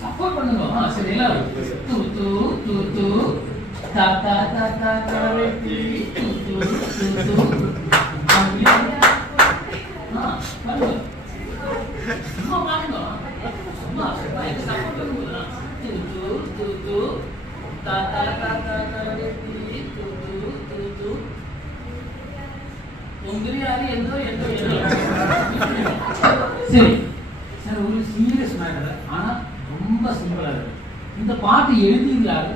Support பண்ணுங்க. சரி எல்லாரும் தூ தூ தூ தூ தா தா தா தா காவேரி தூ தூ தூ தூ பண்ணுங்க. சும்மா பாருங்க. சும்மா சப்போர்ட் பண்ணுங்க. தூ தூ தூ தூ தா தா தா தா காவேரி தூ தூ தூ தூ உங்கிரியாரி எந்தோ எந்தோ சரி சார். ஒரு சீரியஸ் மேட்டர், ஆனா ரொம்ப சிம்பிளா இருக்கு. இந்த பாட்டு எழுதியது யாரு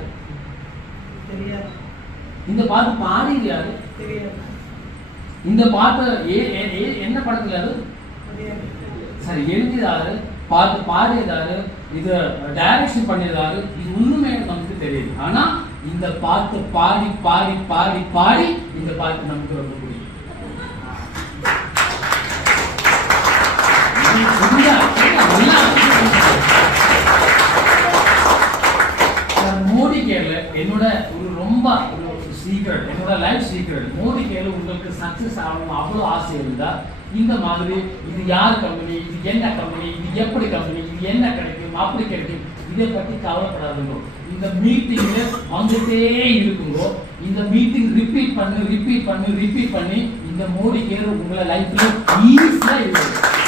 தெரியாது. இந்த பாட்டு பாடியது யாரு தெரியாது. இந்த பாட்டு என்ன படத்துல அது சார் எழுதியதாரு, பாட்டு பாடியதாரு, இது டைரக்ஷன் பண்ணியதாரு, இது ஒண்ணுமே நமக்கு தெரியுது. ஆனா இந்த பாட்டு பாடி பாடி பாடி பாடி இந்த பாட்டு நமக்கு ரொம்ப பிடிக்கும். மோடி கேள்வி என்னோட ஒரு ரொம்ப சீக்ரெட், என்னோட லைஃப் சீக்ரெட். மோடி கேள்வி உங்களுக்கு சக்சஸ் ஆகணும் அவ்வளோ ஆசை இருந்தா இந்த மாதிரி இது யார் கம்பெனி, இது என்ன கம்பெனி, இது எப்படி கம்பெனி, இது என்ன கிடைக்கும், அப்படி கிடைக்கும், இதை பத்தி கவலைப்படாதுங்க. இந்த மீட்டிங்ல வந்துட்டே இருக்குங்க. இந்த மீட்டிங் ரிப்பீட் பண்ணி இந்த மோடி கேள்வி உங்களை லைஃப்ல ஈஸியா இருக்கு.